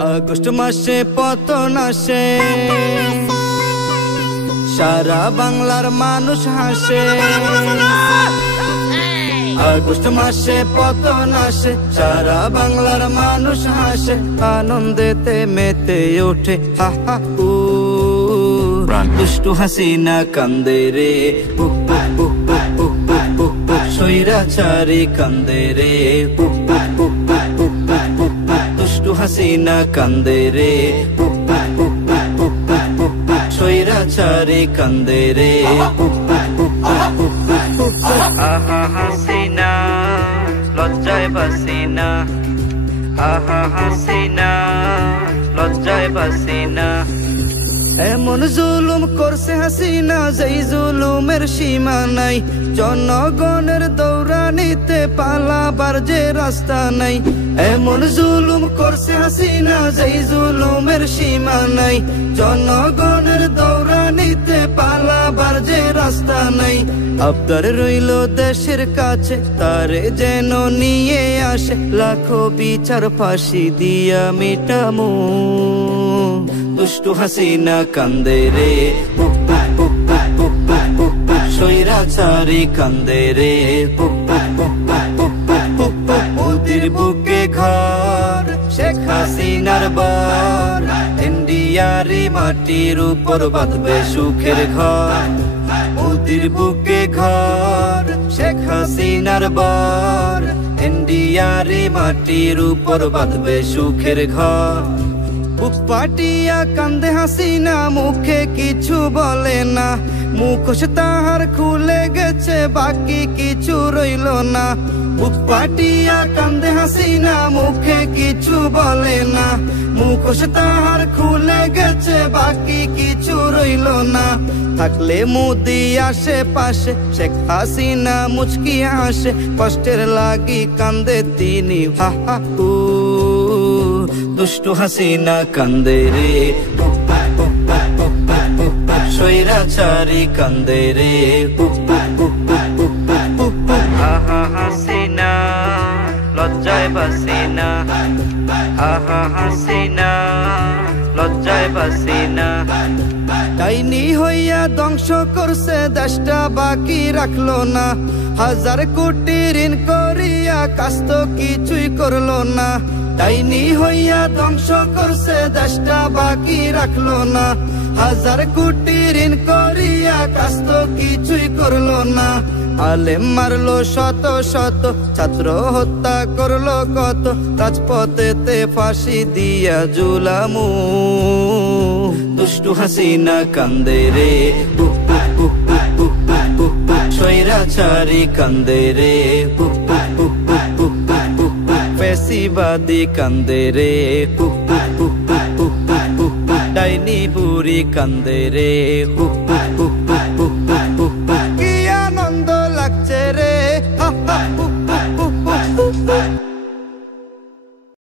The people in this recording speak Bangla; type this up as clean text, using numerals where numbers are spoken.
আগস্ট মাসে পতন আসে, সারা বাংলার মানুষ হাসে। আগস্ট মাসে পতন আসে, সারা বাংলার মানুষ হাসে। আনন্দেতে মেতে ওঠে হা হা উ। দুষ্টু হাসিনা কান্দে রে, স্বৈরাচারী কান্দে রে, দুষ্টু হাসিনা কান্দে রে, স্বৈরাচারী কান্দে রে। আহা হাসিনা লজ্জায় বাসিনা, আহা হাসিনা লজ্জায় বাসিনা। এমন জুলুম করছে হাসিনা, যেই জুলুমের সীমা নাই। জনগণের দৌড়ানিতে পালাবার যে রাস্তা নাই। এমন জুলুম করছে হাসিনা, যেই জুলুমের সীমা নাই। জনগণের দৌড়ানিতে পালাবার যে রাস্তা নাই। আবদার রইল দেশের কাছে, তারে যেন নিয়ে আসে। লাখো বিচার ফাঁসি দিয়া মিটামু। দুষ্টু হাসিনা কান্দে রে, স্বৈরাচারী কান্দে রে। মোদির বুকে ঘর, শেখ হাসিনার বর। ইন্ডিয়ারি মাটির উপর বাঁধবে সুখের ঘর। মোদির বুকে ঘর, শেখ হাসিনার বর। ইন্ডিয়ারি মাটির উপর বাঁধবে সুখের ঘর। বুক পাটিয়া কান্দে হাসিনা, মুখে কিছু বলে না। মুখোশ তাহার খুলে গেছে, বাকি কিছু রইল না। বুক পাটিয়া কান্দে হাসিনা, মুখে কিছু বলে না। মুখোশ তাহার খুলে গেছে, বাকি কিছু রইল না। থাকলে মোদি আশেপাশে, শেখ হাসিনা মুচকি হাসে। কষ্টের লাগি কান্দে তিনি হা হা উ। দুষ্টু হাসিনা কান্দে রে, স্বৈরাচারী কান্দে রে। আহা হাসিনা লজ্জায় বাসিনা, আহা হাসিনা লজ্জায় বাসিনা। ডাইনি হইয়া ধ্বংস করছে দেশটা, বাকি রাখলো না। হাজার কোটি ঋণ করিয়া কাজ তো কিছুই করলো না। ডাইনি হইয়া ধ্বংস করছে দেশটা, বাকি রাখলো না। হাজার কোটি ঋণ করিয়া কাজ তো কিছুই করলো না। আলেম মারলো শত শত, ছাত্র হত্যা করলো কত। রাজপথেতে ফাঁসি দিয়া জুলামু। দুষ্টু হাসিনা কান্দে রে, স্বৈরাচারী কান্দে রে। ফ্যাসিবাদী কান্দে রে, ডাইনি বুড়ি কান্দে রে।